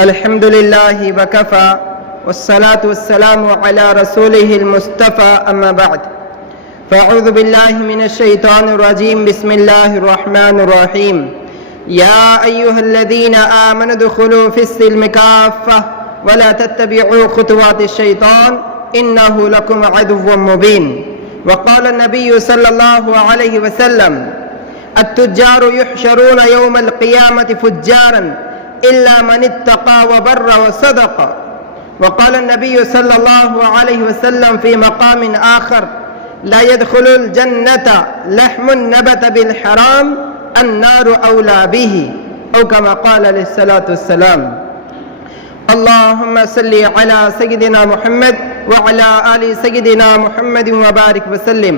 الحمد لله وكفى والصلاة والسلام على رسوله المصطفى أما بعد فأعوذ بالله من الشيطان الرجيم بسم الله الرحمن الرحيم يا أيها الذين آمنوا ادخلوا في السلم كافة ولا تتبعوا خطوات الشيطان إنه لكم عدو مبين. وقال النبي صلى الله عليه وسلم التجار يحشرون يوم القيامة فجارا إلا من اتقى وبر وصدق. وقال النبي صلى الله عليه وسلم في مقام آخر لا يدخل الجنة لحم نبت بالحرام النار أولى به أو كما قال عليه الصلاة والسلام. اللهم صل على سيدنا محمد وعلى آل سيدنا محمد وبارك وسلم.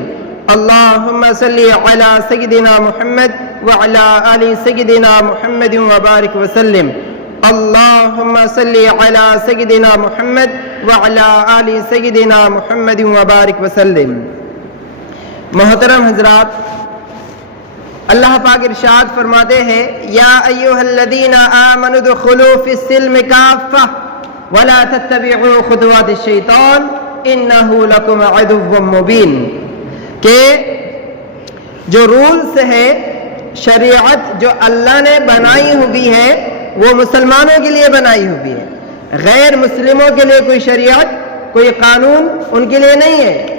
اللهم صل على سيدنا محمد وعلى آل سيدنا محمد وبارك وسلم. اللهم صل على سيدنا محمد وعلى آل سيدنا محمد وبارك وسلم. محترم حضرات، اللہ پاک ارشاد فرماتے ہیں یا ایھا الذین آمنوا ادخلوا فی السلم کافہ ولا تتبعوا خطوات الشیطان انہ لکم عدو مبین، کہ جو رولز ہے، شریعت جو اللہ نے بنائی ہوئی ہے وہ مسلمانوں کے لیے بنائی ہوئی ہے. غیر مسلموں کے لیے کوئی شریعت، کوئی قانون ان کے لیے نہیں ہے.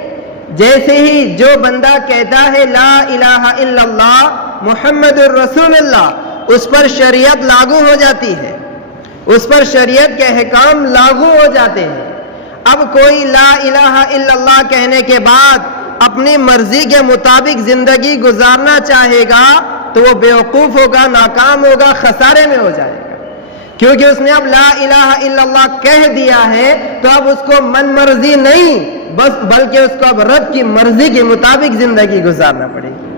جیسے ہی جو بندہ کہتا ہے لا الہ الا اللہ محمد الرسول اللہ، اس پر شریعت لاگو ہو جاتی ہے، اس پر شریعت کے احکام لاگو ہو جاتے ہیں. اب کوئی لا الہ الا اللہ کہنے کے بعد اپنی مرضی کے مطابق زندگی گزارنا چاہے گا تو وہ بیوقوف ہوگا، ناکام ہوگا، خسارے میں ہو جائے گا. کیونکہ اس نے اب لا الہ الا اللہ کہہ دیا ہے تو اب اس کو من مرضی نہیں بلکہ اس کو اب رب کی مرضی کے مطابق زندگی گزارنا پڑے گی.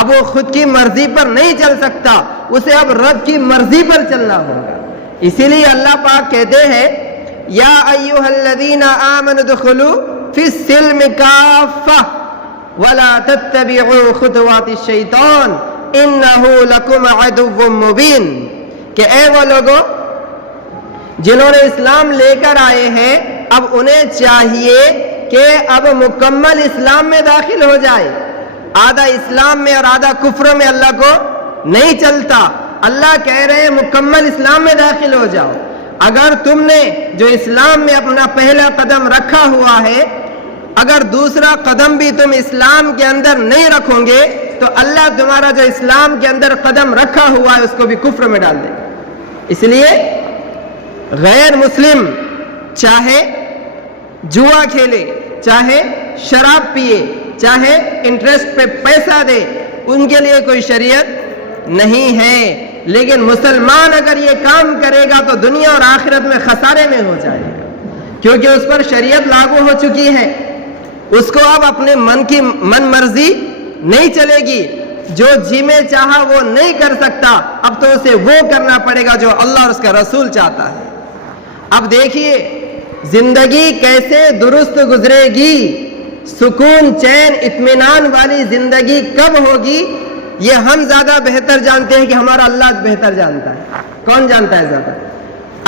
اب وہ خود کی مرضی پر نہیں چل سکتا، اسے اب رب کی مرضی پر چلنا ہوگا. اسی لیے اللہ پاک کہتے ہیں یا ایھا الذین آمنوا ادخلوا فی السلم کافہ ولا تتبعوا خطوات الشیطان انہ لکم عدو مبین، کہ اے وہ لوگوں جنہوں نے اسلام لے کر آئے ہیں اب انہیں چاہیے کہ اب مکمل اسلام میں داخل ہو جائے. آدھا اسلام میں اور آدھا کفر میں اللہ کو نہیں چلتا. اللہ کہہ رہے ہیں مکمل اسلام میں داخل ہو جاؤ. اگر تم نے جو اسلام میں اپنا پہلا قدم رکھا ہوا ہے، اگر دوسرا قدم بھی تم اسلام کے اندر نہیں رکھو گے تو اللہ تمہارا جو اسلام کے اندر قدم رکھا ہوا ہے اس کو بھی کفر میں ڈال دے گا. اس لیے غیر مسلم چاہے جوا کھیلے، چاہے شراب پیے، چاہے انٹرسٹ پہ پیسہ دے، ان کے لیے کوئی شریعت نہیں ہے. لیکن مسلمان اگر یہ کام کرے گا تو دنیا اور آخرت میں خسارے میں ہو جائے گا، کیونکہ اس پر شریعت لاگو ہو چکی ہے. اس کو اب اپنے من مرضی نہیں چلے گی. جو جی میں چاہا وہ نہیں کر سکتا، اب تو اسے وہ کرنا پڑے گا جو اللہ اور اس کا رسول چاہتا ہے. اب دیکھیے زندگی کیسے درست گزرے گی، سکون، چین، اطمینان والی زندگی کب ہوگی یہ ہم زیادہ بہتر جانتے ہیں کہ ہمارا اللہ بہتر جانتا ہے. کون جانتا ہے زیادہ؟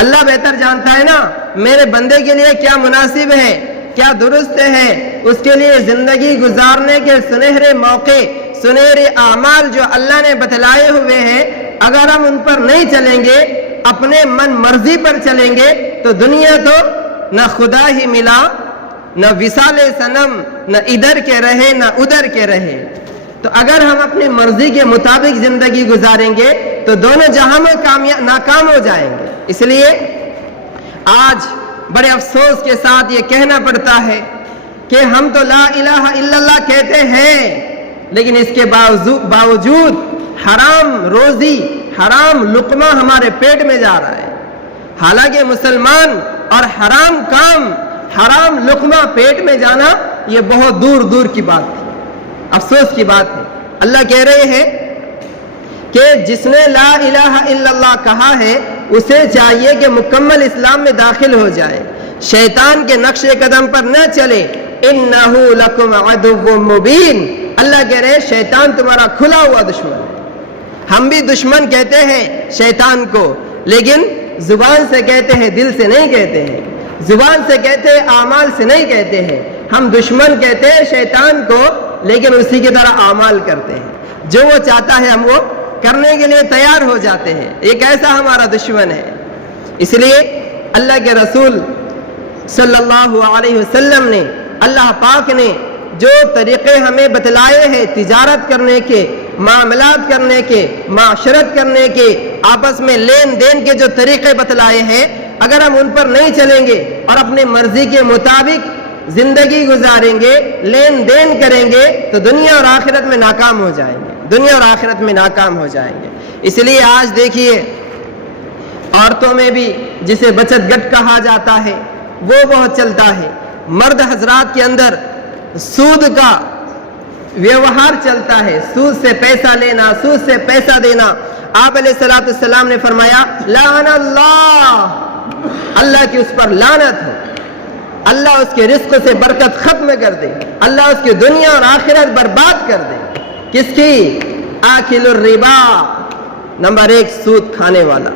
اللہ بہتر جانتا ہے نا. میرے بندے کے لیے کیا مناسب ہے، کیا درست ہے، اس کے لیے زندگی گزارنے کے سنہرے موقع، سنہرے اعمال جو اللہ نے بتلائے ہوئے ہیں، اگر ہم ان پر نہیں چلیں گے، اپنے من مرضی پر چلیں گے تو دنیا تو نہ خدا ہی ملا، نہ وصال صنم، نہ ادھر کے رہے نہ ادھر کے رہے. تو اگر ہم اپنی مرضی کے مطابق زندگی گزاریں گے تو دونوں جہاں میں ناکام ہو جائیں گے. اس لیے آج بڑے افسوس کے ساتھ یہ کہنا پڑتا ہے کہ ہم تو لا الہ الا اللہ کہتے ہیں لیکن اس کے باوجود حرام روزی، حرام لقمہ ہمارے پیٹ میں جا رہا ہے. حالانکہ مسلمان اور حرام کام، حرام لقمہ پیٹ میں جانا یہ بہت دور دور کی بات ہے، افسوس کی بات ہے. اللہ کہہ رہے ہیں کہ جس نے لا الہ الا اللہ کہا ہے اسے چاہیے کہ مکمل اسلام میں داخل ہو جائے، شیطان کے نقش قدم پر نہ چلے. انہ لکم عدو مبین، اللہ کہہ رہے ہیں شیطان تمہارا کھلا ہوا دشمن ہے. ہم بھی دشمن کہتے ہیں شیطان کو، لیکن زبان سے کہتے ہیں دل سے نہیں کہتے ہیں، زبان سے کہتے ہیں اعمال سے نہیں کہتے ہیں. ہم دشمن کہتے ہیں شیطان کو، لیکن اسی کی طرح اعمال کرتے ہیں. جو وہ چاہتا ہے ہم وہ کرنے کے لیے تیار ہو جاتے ہیں. ایک ایسا ہمارا دشمن ہے. اس لیے اللہ کے رسول صلی اللہ علیہ وسلم نے، اللہ پاک نے جو طریقے ہمیں بتلائے ہیں تجارت کرنے کے، معاملات کرنے کے، معاشرت کرنے کے، آپس میں لین دین کے جو طریقے بتلائے ہیں، اگر ہم ان پر نہیں چلیں گے اور اپنی مرضی کے مطابق زندگی گزاریں گے، لین دین کریں گے، تو دنیا اور آخرت میں ناکام ہو جائیں گے، دنیا اور آخرت میں ناکام ہو جائیں گے. اس لیے آج دیکھیے عورتوں میں بھی جسے بچت گٹ کہا جاتا ہے وہ بہت چلتا ہے. مرد حضرات کے اندر سود کا ویوہار چلتا ہے، سود سے پیسہ لینا، سود سے پیسہ دینا. آپ علیہ الصلوۃ والسلام نے فرمایا لعن اللہ، اللہ کی اس پر لعنت ہو، اللہ اس کے رزق سے برکت ختم کر دے، اللہ اس کی دنیا اور آخرت برباد کر دے. کس کی؟ آکل الربا. نمبر 1 سود کھانے والا،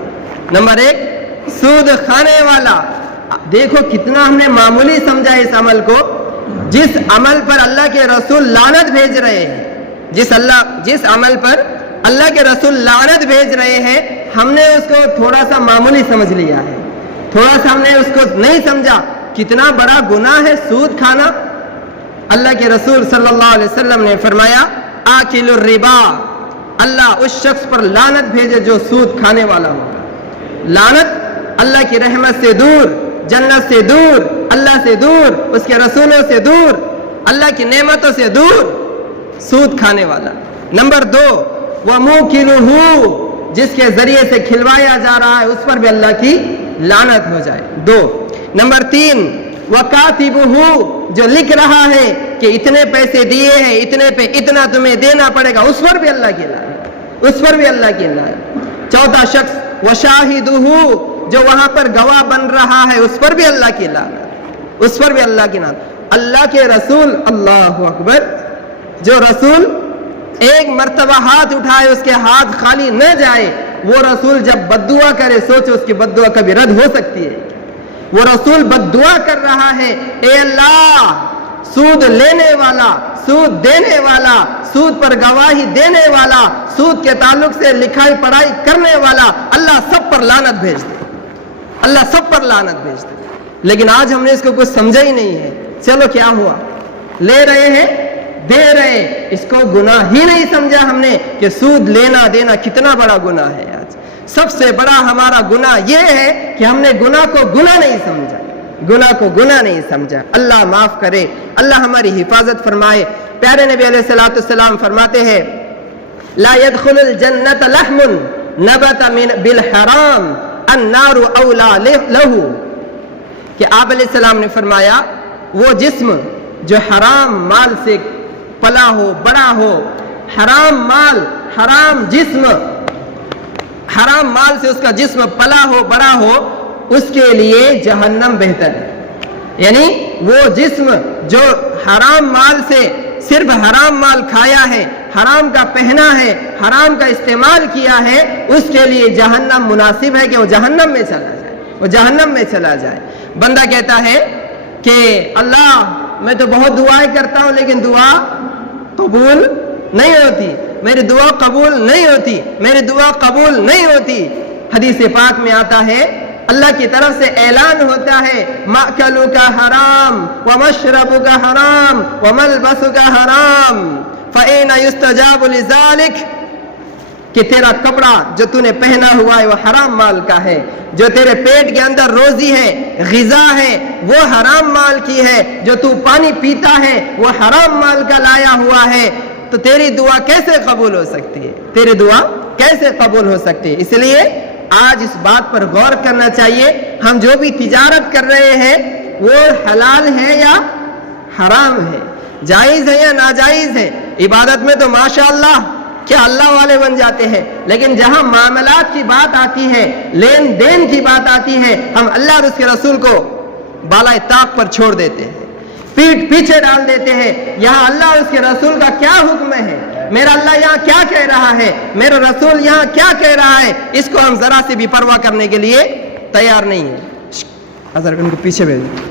نمبر 1 سود کھانے والا. دیکھو کتنا ہم نے معمولی سمجھا اس عمل کو. جس عمل پر اللہ کے رسول لعنت بھیج رہے ہیں، جس عمل پر اللہ کے رسول لعنت بھیج رہے ہیں، ہم نے اس کو تھوڑا سا معمولی سمجھ لیا ہے، تھوڑا سا ہم نے اس کو نہیں سمجھا کتنا بڑا گناہ ہے سود کھانا. اللہ کے رسول صلی اللہ علیہ وسلم نے فرمایا آکل الربا، اللہ اس شخص پر لعنت بھیجے جو سود کھانے والا ہوگا. لعنت اللہ کی رحمت سے دور، جنت سے دور، اللہ سے دور، اس کے رسولوں سے دور، اللہ کی نعمتوں سے دور سود کھانے والا. نمبر 2 وَمُوكِلُهُ، جس کے ذریعے سے کھلوایا جا رہا ہے اس پر بھی اللہ کی لعنت ہو جائے. 2 نمبر 3 وَكَاتِبُهُ، جو لکھ رہا ہے کہ اتنے پیسے دیے ہیں، اتنے پہ اتنا تمہیں دینا پڑے گا، اس پر بھی اللہ کی لعنت، اس پر بھی اللہ کی لعنت. 4 شخص وَشَاهِدُهُ، جو وہاں پر گواہ بن رہا ہے، اس پر بھی اللہ کی لعنت، اس پر بھی اللہ کی لعنت. اللہ کے رسول، اللہ اکبر، جو رسول ایک مرتبہ ہاتھ اٹھائے اس کے ہاتھ خالی نہ جائے، وہ رسول جب بد دعا کرے سوچو اس کی بد دعا کبھی رد ہو سکتی ہے. وہ رسول بد دعا کر رہا ہے، اے اللہ سود لینے والا، سود دینے والا، سود پر گواہی دینے والا، سود کے تعلق سے لکھائی پڑھائی کرنے والا، اللہ سب پر لعنت بھیج دے، اللہ سب پر لعنت بھیج دے. لیکن آج ہم نے اس کو کچھ سمجھا ہی نہیں ہے. چلو کیا ہوا، لے رہے ہیں، دے رہے، اس کو گناہ ہی نہیں سمجھا ہم نے کہ سود لینا دینا کتنا بڑا گناہ ہے. آج سب سے بڑا ہمارا گناہ یہ ہے کہ ہم نے گناہ کو گناہ نہیں سمجھا، گناہ کو گناہ نہیں سمجھا. اللہ معاف کرے، اللہ ہماری حفاظت فرمائے. پیارے نبی علیہ الصلوۃ والسلام فرماتے ہیں لا يدخل الجنت لحم نبت بالحرام النار اولا له، کہ آپ علیہ السلام نے فرمایا وہ جسم جو حرام مال سے پلا ہو، بڑا ہو، حرام مال، حرام جسم، حرام مال سے اس کا جسم پلا ہو، بڑا ہو، اس کے لیے جہنم بہتر ہے. یعنی وہ جسم جو حرام مال سے صرف حرام مال کھایا ہے، حرام کا پہنا ہے، حرام کا استعمال کیا ہے، اس کے لیے جہنم مناسب ہے کہ وہ جہنم میں چلا جائے، وہ جہنم میں چلا جائے. بندہ کہتا ہے کہ اللہ میں تو بہت دعائیں کرتا ہوں لیکن دعا قبول نہیں ہوتی، میری دعا قبول نہیں ہوتی، میری دعا قبول نہیں ہوتی. حدیث پاک میں آتا ہے اللہ کی طرف سے اعلان ہوتا ہے مأکلک حرام ومشربک حرام وملبسک حرام فأین یستجاب لذلک، کہ تیرا کپڑا جو تو نے پہنا ہوا ہے وہ حرام مال کا ہے، جو تیرے پیٹ کے اندر روزی ہے، غذا ہے، وہ حرام مال کی ہے، جو تو پانی پیتا ہے وہ حرام مال کا لایا ہوا ہے، تو تیری دعا کیسے قبول ہو سکتی ہے؟ تیری دعا کیسے قبول ہو سکتی ہے؟ اس لیے آج اس بات پر غور کرنا چاہیے، ہم جو بھی تجارت کر رہے ہیں وہ حلال ہے یا حرام ہے، جائز ہے یا ناجائز ہے. عبادت میں تو ماشاءاللہ کیا اللہ والے بن جاتے ہیں، لیکن جہاں معاملات کی بات آتی ہے، لین دین کی بات آتی ہے، ہم اللہ اور اس کے رسول کو بالائے طاق پر چھوڑ دیتے ہیں، پیٹ پیچھے ڈال دیتے ہیں. یہاں اللہ اور اس کے رسول کا کیا حکم ہے، میرا اللہ یہاں کیا کہہ رہا ہے، میرا رسول یہاں کیا کہہ رہا ہے، اس کو ہم ذرا سے بھی پرواہ کرنے کے لیے تیار نہیں ہے. حضرت ان کو پیچھے بھیج دیں.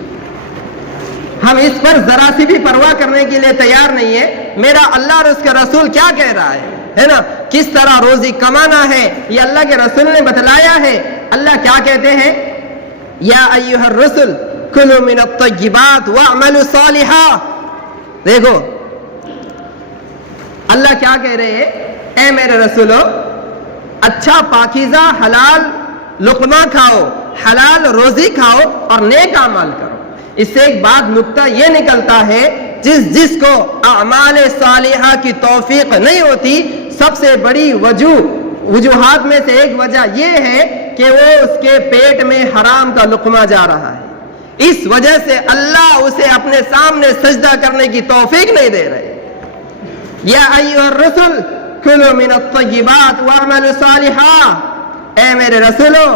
ہم اس پر ذرا سی بھی پرواہ کرنے کے لیے تیار نہیں ہے. میرا اللہ اور اس کا رسول کیا کہہ رہا ہے نا, کس طرح روزی کمانا ہے یہ اللہ کے رسول نے بتلایا ہے. اللہ کیا کہتے ہیں, یا ایھا الرسل کلوا من الطیبات واعملوا صالحا. دیکھو اللہ کیا کہہ رہے ہیں, اے میرے رسولو اچھا پاکیزہ حلال لقمہ کھاؤ, حلال روزی کھاؤ اور نیک اعمال کرو. اس سے ایک بات نکتہ یہ نکلتا ہے, جس کو اعمال صالحہ کی توفیق نہیں ہوتی, سب سے بڑی وجوہات میں سے ایک وجہ یہ ہے کہ وہ اس کے پیٹ میں حرام کا لقمہ جا رہا ہے. اس وجہ سے اللہ اسے اپنے سامنے سجدہ کرنے کی توفیق نہیں دے رہے. یا ایھا الرسل کلوا من الطیبات واعملوا صالحا. اے میرے رسولو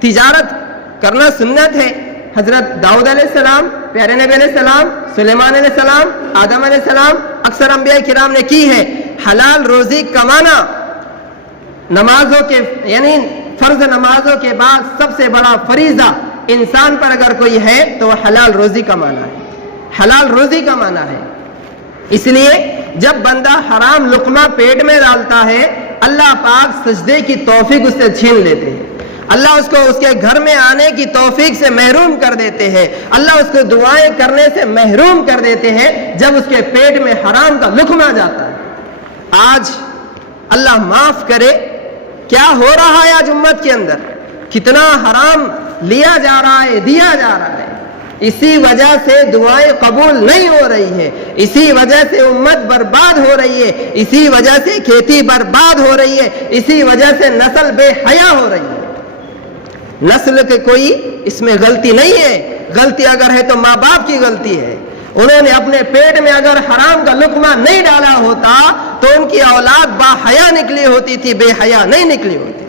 تجارت کرنا سنت ہے. حضرت داؤد علیہ السلام, پیارے نبی علیہ السلام, سلیمان علیہ السلام, آدم علیہ السلام, اکثر انبیاء کرام نے کی ہے. حلال روزی کمانا نمازوں کے یعنی فرض نمازوں کے بعد سب سے بڑا فریضہ انسان پر اگر کوئی ہے تو حلال روزی کمانا ہے. حلال روزی کمانا ہے. اس لیے جب بندہ حرام لقمہ پیٹ میں ڈالتا ہے, اللہ پاک سجدے کی توفیق اس سے چھین لیتے ہیں. اللہ اس کو اس کے گھر میں آنے کی توفیق سے محروم کر دیتے ہیں. اللہ اس کو دعائیں کرنے سے محروم کر دیتے ہیں جب اس کے پیٹ میں حرام کا لقمہ جاتا ہے. آج اللہ معاف کرے کیا ہو رہا ہے آج امت کے اندر, کتنا حرام لیا جا رہا ہے, دیا جا رہا ہے. اسی وجہ سے دعائیں قبول نہیں ہو رہی ہے, اسی وجہ سے امت برباد ہو رہی ہے, اسی وجہ سے کھیتی برباد ہو رہی ہے, اسی وجہ سے نسل بے حیا ہو رہی ہے. نسل کے کوئی اس میں غلطی نہیں ہے, غلطی اگر ہے تو ماں باپ کی غلطی ہے. انہوں نے اپنے پیٹ میں اگر حرام کا لقمہ نہیں ڈالا ہوتا تو ان کی اولاد با حیا نکلی ہوتی تھی, بے حیا نہیں نکلی ہوتی تھی.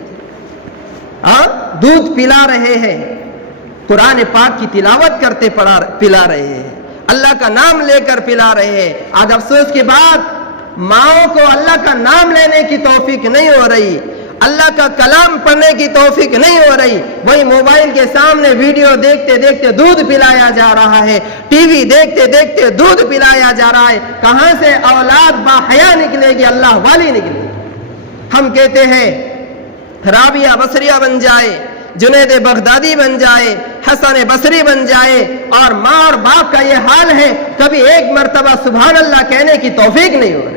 دودھ پلا رہے ہیں, قرآن پاک کی تلاوت کرتے پلا رہے ہیں, اللہ کا نام لے کر پلا رہے ہیں. آج افسوس کی بات, ماؤں کو اللہ کا نام لینے کی توفیق نہیں ہو رہی, اللہ کا کلام پڑھنے کی توفیق نہیں ہو رہی. وہی موبائل کے سامنے ویڈیو دیکھتے دیکھتے دودھ پلایا جا رہا ہے, ٹی وی دیکھتے دیکھتے دودھ پلایا جا رہا ہے. کہاں سے اولاد با حیا نکلے گی, اللہ والی نکلے گی. ہم کہتے ہیں رابعہ بصریہ بن جائے, جنید بغدادی بن جائے, حسن بصری بن جائے, اور ماں اور باپ کا یہ حال ہے, کبھی ایک مرتبہ سبحان اللہ کہنے کی توفیق نہیں ہو رہی,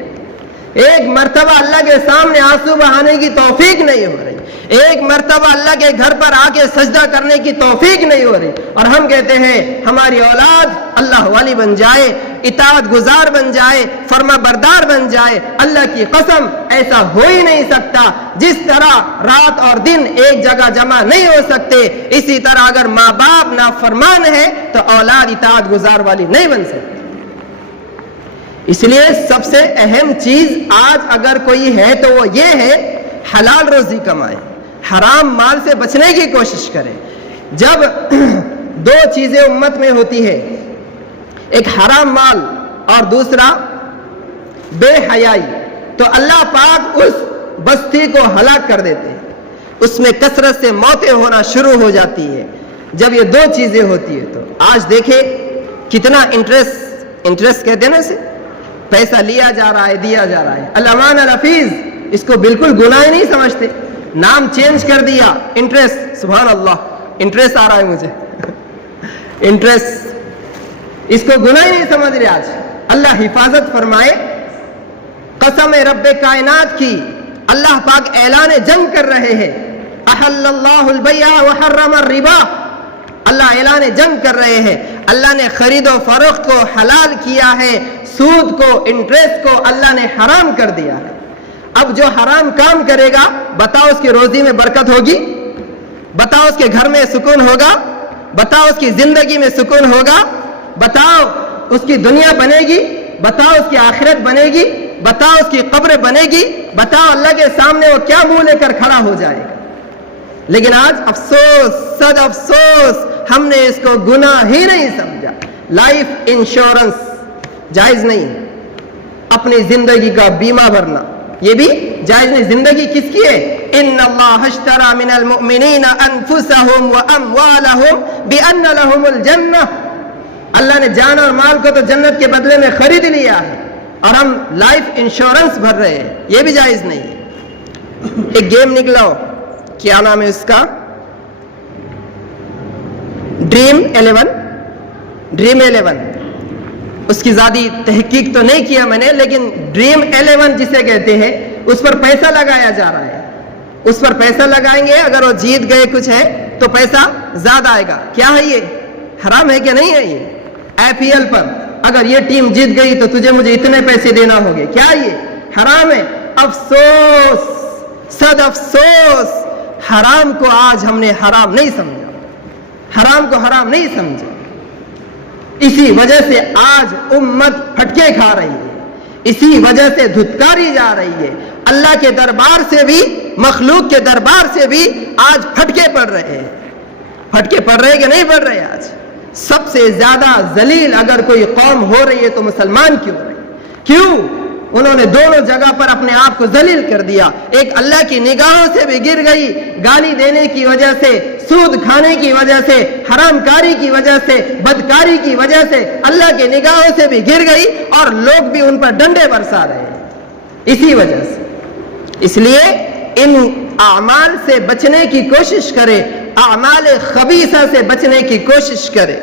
ایک مرتبہ اللہ کے سامنے آنسو بہانے کی توفیق نہیں ہو رہی, ایک مرتبہ اللہ کے گھر پر آ کے سجدہ کرنے کی توفیق نہیں ہو رہی. اور ہم کہتے ہیں ہماری اولاد اللہ والی بن جائے, اطاعت گزار بن جائے, فرما بردار بن جائے. اللہ کی قسم ایسا ہو ہی نہیں سکتا. جس طرح رات اور دن ایک جگہ جمع نہیں ہو سکتے, اسی طرح اگر ماں باپ نافرمان ہے تو اولاد اطاعت گزار والی نہیں بن سکتی. اس لیے سب سے اہم چیز آج اگر کوئی ہے تو وہ یہ ہے, حلال روزی کمائیں, حرام مال سے بچنے کی کوشش کریں. جب دو چیزیں امت میں ہوتی ہے, ایک حرام مال اور دوسرا بے حیائی, تو اللہ پاک اس بستی کو ہلاک کر دیتے ہیں. اس میں کثرت سے موتیں ہونا شروع ہو جاتی ہے جب یہ دو چیزیں ہوتی ہے. تو آج دیکھیں کتنا انٹرسٹ کہتے ہیں نا اسے, پیسہ لیا جا رہا ہے, دیا جا رہا ہے. الامان الحفیظ اس کو بالکل گناہ نہیں سمجھتے, نام چینج کر دیا انٹرسٹ. سبحان اللہ, انٹرسٹ آ رہا ہے مجھے, انٹرسٹ, اس کو گناہ ہی نہیں سمجھ رہے. آج اللہ حفاظت فرمائے. قسم رب کائنات کی, اللہ پاک اعلان جنگ کر رہے ہیں. احل اللہ البیع وحرم الربا, اللہ اعلان جنگ کر رہے ہیں. اللہ نے خرید و فروخت کو حلال کیا ہے, سود کو, انٹرسٹ کو اللہ نے حرام کر دیا ہے. اب جو حرام کام کرے گا, بتاؤ اس کی روزی میں برکت ہوگی, بتاؤ اس کے گھر میں سکون ہوگا, بتاؤ اس کی زندگی میں سکون ہوگا, بتاؤ اس کی دنیا بنے گی, بتاؤ اس کی آخرت بنے گی, بتاؤ اس کی قبر بنے گی, بتاؤ اللہ کے سامنے وہ کیا منہ لے کر کھڑا ہو جائے گا. لیکن آج افسوس, صد افسوس, ہم نے اس کو گناہ ہی نہیں سمجھا. لائف انشورنس جائز نہیں, اپنی زندگی کا بیمہ بھرنا, یہ بھی جائز نہیں. زندگی کس کی ہے؟ ان اللہ اشترى من المؤمنین انفسهم واموالهم بان لهم الجنہ. اللہ نے جان اور مال کو تو جنت کے بدلے میں خرید لیا ہے اور ہم لائف انشورنس بھر رہے ہیں. یہ بھی جائز نہیں ہے. ایک گیم نکلا ہو, کیا نام ہے اس کا؟ ڈریم 11. اس کی زیادہ تحقیق تو نہیں کیا میں نے, لیکن ڈریم 11 جسے کہتے ہیں اس پر پیسہ لگایا جا رہا ہے. اس پر پیسہ لگائیں گے, اگر وہ جیت گئے کچھ ہے تو پیسہ زیادہ آئے گا. کیا ہے یہ؟ حرام ہے کہ نہیں ہے؟ یہ IPL پر اگر یہ ٹیم جیت گئی تو تجھے مجھے اتنے پیسے دینا ہوگے. کیا یہ حرام ہے؟ افسوس, صد افسوس, حرام کو آج ہم نے حرام نہیں سمجھا. حرام کو حرام نہیں سمجھا. اسی وجہ سے آج امت پھٹکے کھا رہی ہے, اسی وجہ سے دھتکاری جا رہی ہے. اللہ کے دربار سے بھی, مخلوق کے دربار سے بھی آج پھٹکے پڑ رہے ہیں. پھٹکے پڑ رہے کہ نہیں پڑ رہے؟ آج سب سے زیادہ ذلیل اگر کوئی قوم ہو رہی ہے تو مسلمان کیوں ہو رہی ہے؟ کیوں؟ انہوں نے دونوں جگہ پر اپنے آپ کو ذلیل کر دیا. ایک اللہ کی نگاہوں سے بھی گر گئی, گالی دینے کی وجہ سے, سود کھانے کی وجہ سے, حرام کاری کی وجہ سے, بدکاری کی وجہ سے اللہ کی نگاہوں سے بھی گر گئی, اور لوگ بھی ان پر ڈنڈے برسا رہے ہیں اسی وجہ سے. اس لیے ان اعمال سے بچنے کی کوشش کرے, اعمال خبیثہ سے بچنے کی کوشش کرے.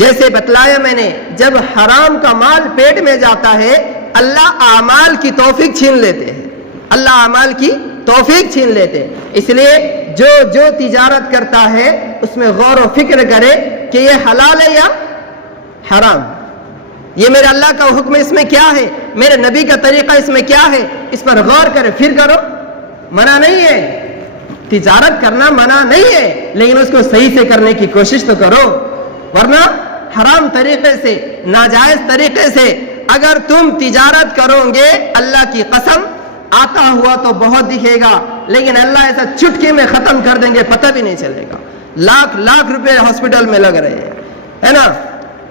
جیسے بتلایا میں نے, جب حرام کا مال پیٹ میں جاتا ہے اللہ اعمال کی توفیق چھین لیتے ہیں. اللہ اعمال کی توفیق چھین لیتے ہیں. اس لیے جو تجارت کرتا ہے اس میں غور و فکر کرے کہ یہ حلال ہے یا حرام. یہ میرے اللہ کا حکم اس میں کیا ہے, میرے نبی کا طریقہ اس میں کیا ہے, اس پر غور کرے, پھر کرو. منع نہیں ہے, تجارت کرنا منع نہیں ہے, لیکن اس کو صحیح سے کرنے کی کوشش تو کرو. ورنہ حرام طریقے سے, ناجائز طریقے سے اگر تم تجارت کرو گے, اللہ کی قسم آتا ہوا تو بہت دکھے گا, لیکن اللہ ایسا چٹکی میں ختم کر دیں گے, پتہ بھی نہیں چلے گا. لاکھ روپے ہاسپٹل میں لگ رہے ہیں, ہے نا.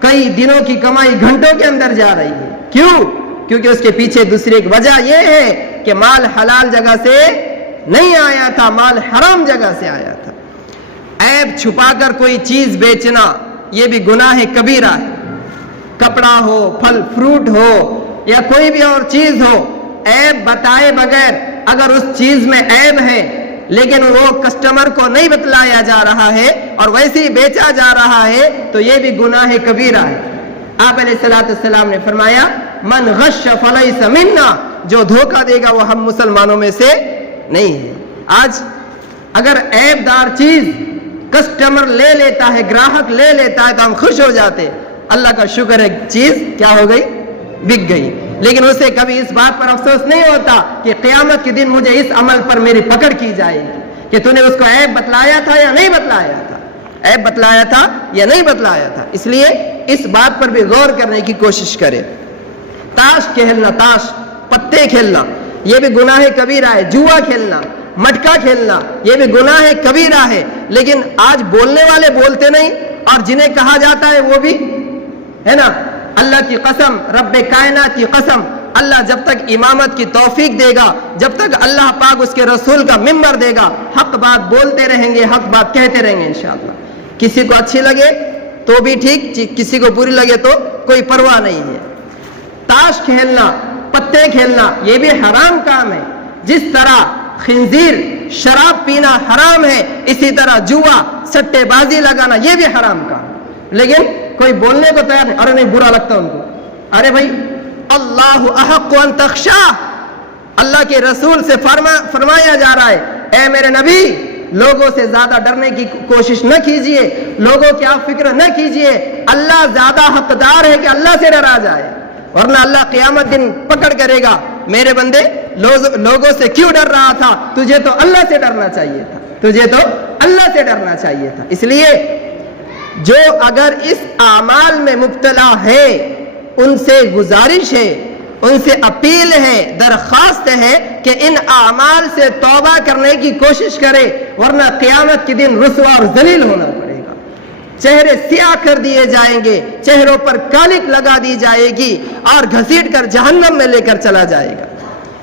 کئی دنوں کی کمائی گھنٹوں کے اندر جا رہی ہے. کیوں؟ کیونکہ اس کے پیچھے دوسری ایک وجہ یہ ہے کہ مال حلال جگہ سے نہیں آیا تھا, مال حرام جگہ سے آیا تھا. عیب چھپا کر کوئی چیز بیچنا یہ بھی گناہ کبیرہ ہے. کپڑا ہو, پھل فروٹ ہو, یا کوئی بھی اور چیز ہو, عیب بتائے بغیر اگر اس چیز میں عیب ہے لیکن وہ کسٹمر کو نہیں بتلایا جا رہا ہے اور ویسے ہی بیچا جا رہا ہے تو یہ بھی گناہ کبیرہ ہے. آپ علیہ الصلوۃ والسلام نے فرمایا من غش فلیس منا, جو دھوکہ دے گا وہ ہم مسلمانوں میں سے نہیں ہے. آج اگر عیب دار چیز کسٹمر لے لیتا ہے, گراہک لے لیتا ہے تو ہم خوش ہو جاتے, اللہ کا شکر ہے چیز کیا ہو گئی, بک گئی. لیکن اسے کبھی اس بات پر افسوس نہیں ہوتا کہ قیامت کے دن مجھے اس عمل پر میری پکڑ کی جائے گی کہ تو نے اس کو عیب بتلایا تھا یا نہیں بتلایا تھا, عیب بتلایا تھا یا نہیں بتلایا تھا. اس لیے اس بات پر بھی غور کرنے کی کوشش کرے. تاش کھیلنا, تاش پتے کھیلنا یہ بھی گناہ کبیرہ ہے. جوا کھیلنا, مٹکا کھیلنا یہ بھی گناہ کبیرہ ہے. لیکن آج بولنے والے بولتے نہیں, اور جنہیں کہا جاتا ہے وہ بھی, ہے نا. اللہ کی قسم, رب کائنات کی قسم, اللہ جب تک امامت کی توفیق دے گا, جب تک اللہ پاک اس کے رسول کا ممبر دے گا, حق بات بولتے رہیں گے, حق بات کہتے رہیں گے انشاءاللہ. کسی کو اچھی لگے تو بھی ٹھیک, کسی کو بری لگے تو کوئی پرواہ نہیں ہے. تاش کھیلنا, پتے کھیلنا یہ بھی حرام کام ہے. جس طرح خنزیر شراب پینا حرام ہے, اسی طرح جوا, سٹے بازی لگانا یہ بھی حرام کام. لیکن کوئی بولنے کو تیار نہیں. ارے نہیں, برا لگتا ان کو. ارے بھائی اللہ احق ان تخشا, اللہ کے رسول سے فرمایا جا رہا ہے اے میرے نبی لوگوں سے زیادہ ڈرنے کی کوشش نہ کیجئے, لوگوں کی آپ فکر نہ کیجئے. اللہ زیادہ حقدار ہے کہ اللہ سے ڈرا جائے, ورنہ اللہ قیامت دن پکڑ کرے گا, میرے بندے لوگوں سے کیوں ڈر رہا تھا, تجھے تو اللہ سے ڈرنا چاہیے تھا, تجھے تو اللہ سے ڈرنا چاہیے تھا. اس لیے جو اگر اس اعمال میں مبتلا ہے ان سے گزارش ہے, ان سے اپیل ہے, درخواست ہے کہ ان اعمال سے توبہ کرنے کی کوشش کرے, ورنہ قیامت کے دن رسوا اور ذلیل ہونا پڑے گا. چہرے سیاہ کر دیے جائیں گے, چہروں پر کالک لگا دی جائے گی اور گھسیٹ کر جہنم میں لے کر چلا جائے گا.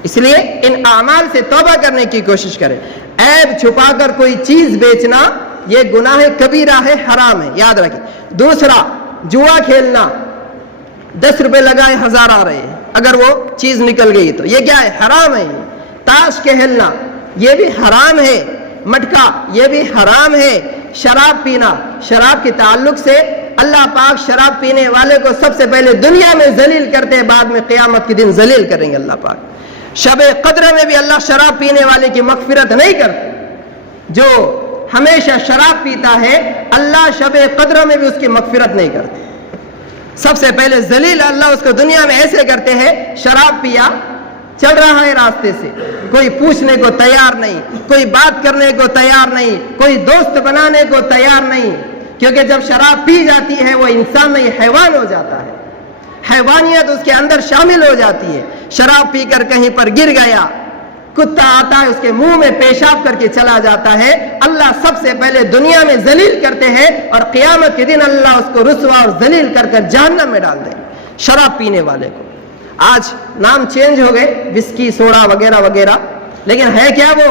اس لیے ان اعمال سے توبہ کرنے کی کوشش کریں. عیب چھپا کر کوئی چیز بیچنا یہ گناہ کبیرہ ہے، حرام ہے، یاد رکھیں. دوسرا، جوا کھیلنا، 10 روپے لگائے 1000 آ رہے ہیں، اگر وہ چیز نکل گئی تو یہ کیا ہے؟ حرام ہے. تاش کھیلنا یہ بھی حرام ہے. مٹکا یہ بھی حرام ہے. شراب پینا، شراب کے تعلق سے اللہ پاک شراب پینے والے کو سب سے پہلے دنیا میں ذلیل کرتے ہیں، بعد میں قیامت کے دن ذلیل کریں گے اللہ پاک. شب قدر میں بھی اللہ شراب پینے والے کی مغفرت نہیں کرتے. جو ہمیشہ شراب پیتا ہے اللہ شب قدر میں بھی اس کی مغفرت نہیں کرتے. سب سے پہلے ذلیل اللہ اس کو دنیا میں ایسے کرتے ہیں، شراب پیا، چل رہا ہے راستے سے، کوئی پوچھنے کو تیار نہیں، کوئی بات کرنے کو تیار نہیں، کوئی دوست بنانے کو تیار نہیں. کیونکہ جب شراب پی جاتی ہے وہ انسان نہیں حیوان ہو جاتا ہے، حیوانیت اس کے اندر شامل ہو جاتی ہے. شراب پی کر کہیں پر گر گیا، کتا آتا ہے اس کے منہ میں پیشاب کر کے چلا جاتا ہے، اللہ سب سے پہلے دنیا میں ذلیل کرتے ہیں اور قیامت کے دن اللہ اس کو رسوا اور ذلیل کر کر جہنم میں ڈال دیں شراب پینے والے کو. آج نام چینج ہو گئے، وسکی، سوڈا وغیرہ وغیرہ، لیکن ہے کیا وہ؟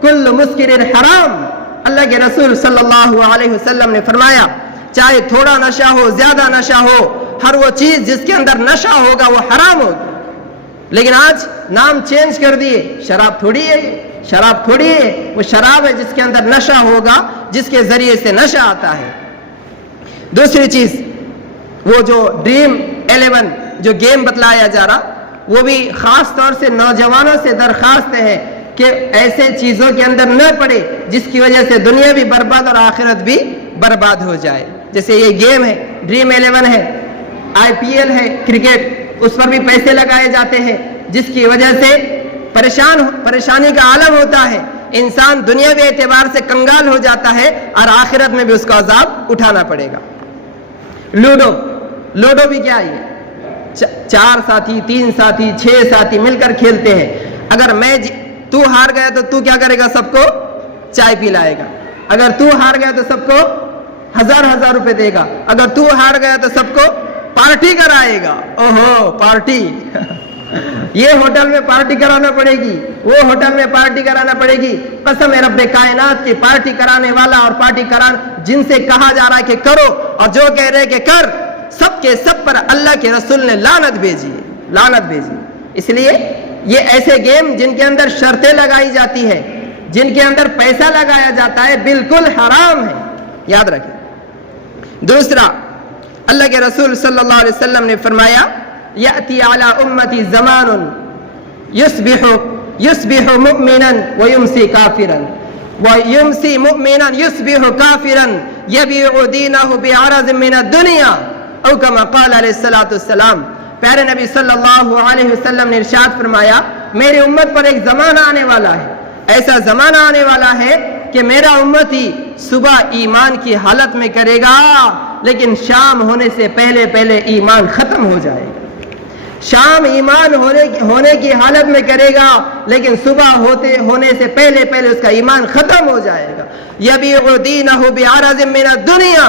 کل مسکر حرام. اللہ کے رسول صلی اللہ علیہ وسلم نے فرمایا چاہے تھوڑا نشہ ہو، زیادہ نشہ ہو، ہر وہ چیز جس کے اندر نشہ ہوگا وہ حرام ہوگی. لیکن آج نام چینج کر دیے، شراب تھوڑی ہے، شراب تھوڑی ہے، وہ شراب ہے جس کے اندر نشہ ہوگا، جس کے ذریعے سے نشہ آتا ہے. دوسری چیز، وہ جو ڈریم 11 جو گیم بتلایا جا رہا، وہ بھی خاص طور سے نوجوانوں سے درخواست ہے کہ ایسے چیزوں کے اندر نہ پڑے جس کی وجہ سے دنیا بھی برباد اور آخرت بھی برباد ہو جائے. جیسے یہ گیم ہے، ڈریم 11 ہے، IPL ہے کرکٹ، اس پر بھی پیسے لگائے جاتے ہیں جس کی وجہ سے پریشانی کا عالم ہوتا ہے. انسان دنیاوی اعتبار سے کنگال ہو جاتا ہے اور آخرت میں بھی اس کا عذاب اٹھانا پڑے گا. لوڈو بھی کیا ہے؟ 4 ساتھی، 3 ساتھی، 6 ساتھی مل کر کھیلتے ہیں. اگر تو ہار گیا تو تو کیا کرے گا؟ سب کو چائے پلائے گا. اگر تو ہار گیا تو سب کو 1000 روپے دے گا. اگر تو ہار گیا تو سب کو پارٹی کرائے گا. اوہو پارٹی یہ ہوٹل میں پارٹی کرانا پڑے گی، وہ ہوٹل میں پارٹی کرانا پڑے گی. قسم ہے رب کائنات کی، پارٹی کرانے والا اور پارٹی جن سے کہا جا رہا ہے کہ کرو اور جو کہہ رہے کہ کر، سب کے سب پر اللہ کے رسول نے لعنت بھیجی. اس لیے یہ ایسے گیم جن کے اندر شرطیں لگائی جاتی ہے، جن کے اندر پیسہ لگایا جاتا ہے، بالکل حرام ہے، یاد رکھیں. دوسرا، اللہ کے رسول صلی اللہ علیہ وسلم نے فرمایا یأتی علی امتی زمان یصبح مؤمنا ویمسی کافرا ویمسی مؤمنا یصبح کافرا یبیع دینہ بعرض من الدنیا او کما قال علیہ الصلوۃ والسلام. پیارے نبی صلی اللہ علیہ وسلم نے ارشاد فرمایا میری امت پر ایک زمانہ آنے والا ہے، ایسا زمانہ آنے والا ہے کہ میرا امتی صبح ایمان کی حالت میں کرے گا لیکن شام ہونے سے پہلے پہلے ایمان ختم ہو جائے گا. شام ایمان ہونے کی حالت میں کرے گا لیکن صبح ہونے سے پہلے پہلے اس کا ایمان ختم ہو جائے گا. یبیع دینہ بعرض من الدنیا،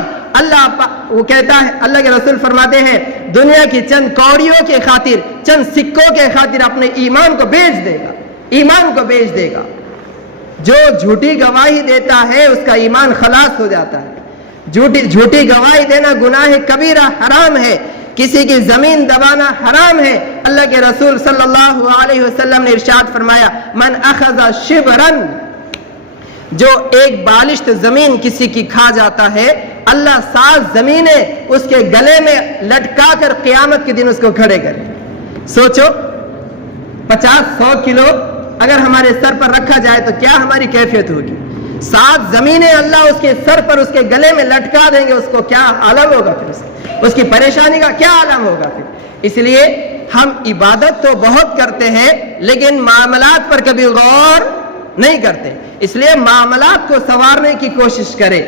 وہ کہتا ہے، اللہ کے رسول فرماتے ہیں دنیا کی چند کوڑیوں کے خاطر، چند سکوں کے خاطر اپنے ایمان کو بیچ دے گا، ایمان کو بیچ دے گا. جو جھوٹی گواہی دیتا ہے اس کا ایمان خلاص ہو جاتا ہے. جھوٹی گواہی دینا گناہ کبیرہ، حرام ہے. کسی کی زمین دبانا حرام ہے. اللہ کے رسول صلی اللہ علیہ وسلم نے ارشاد فرمایا من اخذ شبرن، جو ایک بالشت زمین کسی کی کھا جاتا ہے اللہ 7 زمینیں اس کے گلے میں لٹکا کر قیامت کے دن اس کو کھڑے کرے. سوچو 50-100 کلو اگر ہمارے سر پر رکھا جائے تو کیا ہماری کیفیت ہوگی. 7 زمینیں اللہ اس کے سر پر اس کے گلے میں لٹکا دیں گے، اس کو کیا عالم ہوگا، پھر اس کی پریشانی کا کیا عالم ہوگا. پھر اس لیے ہم عبادت تو بہت کرتے ہیں لیکن معاملات پر کبھی غور نہیں کرتے. اس لیے معاملات کو سنوارنے کی کوشش کرے.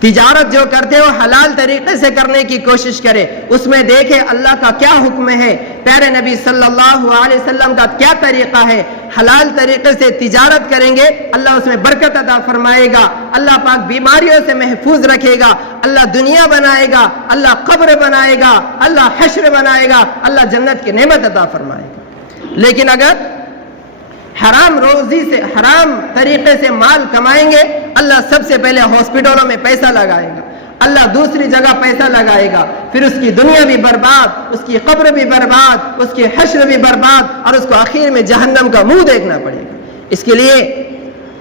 تجارت جو کرتے ہو حلال طریقے سے کرنے کی کوشش کرے، اس میں دیکھے اللہ کا کیا حکم ہے، پیارے نبی صلی اللہ علیہ وسلم کا کیا طریقہ ہے. حلال طریقے سے تجارت کریں گے اللہ اس میں برکت عطا فرمائے گا، اللہ پاک بیماریوں سے محفوظ رکھے گا، اللہ دنیا بنائے گا، اللہ قبر بنائے گا، اللہ حشر بنائے گا، اللہ جنت کی نعمت عطا فرمائے گا. لیکن اگر حرام روزی سے حرام طریقے سے مال کمائیں گے، اللہ سب سے پہلے ہاسپٹلوں میں پیسہ لگائے گا، اللہ دوسری جگہ پیسہ لگائے گا، پھر اس کی دنیا بھی برباد، اس کی قبر بھی برباد، اس کی حشر بھی برباد، اور اس کو آخر میں جہنم کا منہ دیکھنا پڑے گا۔ اس کے لیے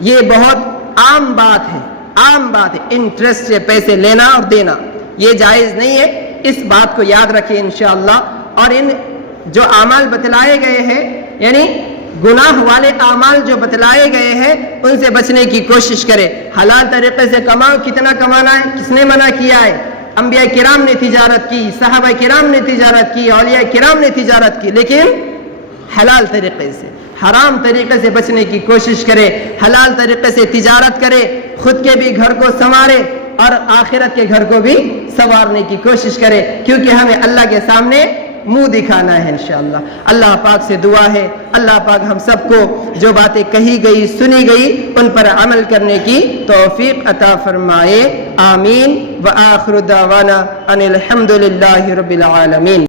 یہ بہت عام بات ہے، عام بات ہے، انٹرسٹ سے پیسے لینا اور دینا یہ جائز نہیں ہے۔ اس بات کو یاد رکھیں انشاءاللہ، اور ان جو اعمال بتلائے گئے ہیں، یعنی گناہ والے اعمال جو بتلائے گئے ہیں، ان سے بچنے کی کوشش کرے۔ حلال طریقے سے کماؤ، کتنا کمانا ہے، کس نے منع کیا ہے؟ انبیاء کرام نے تجارت کی، صحابہ کرام نے تجارت کی، اولیاء کرام نے تجارت کی، لیکن حلال طریقے سے، حرام طریقے سے بچنے کی کوشش کرے، حلال طریقے سے تجارت کرے، خود کے بھی گھر کو سنوارے اور آخرت کے گھر کو بھی سنوارنے کی کوشش کرے، کیونکہ ہمیں اللہ کے سامنے منہ دکھانا ہے انشاءاللہ۔ اللہ پاک سے دعا ہے، اللہ پاک ہم سب کو جو باتیں کہی گئی، سنی گئی، ان پر عمل کرنے کی توفیق عطا فرمائے، آمین۔ وآخر دعوانا ان الحمد للہ رب العالمین۔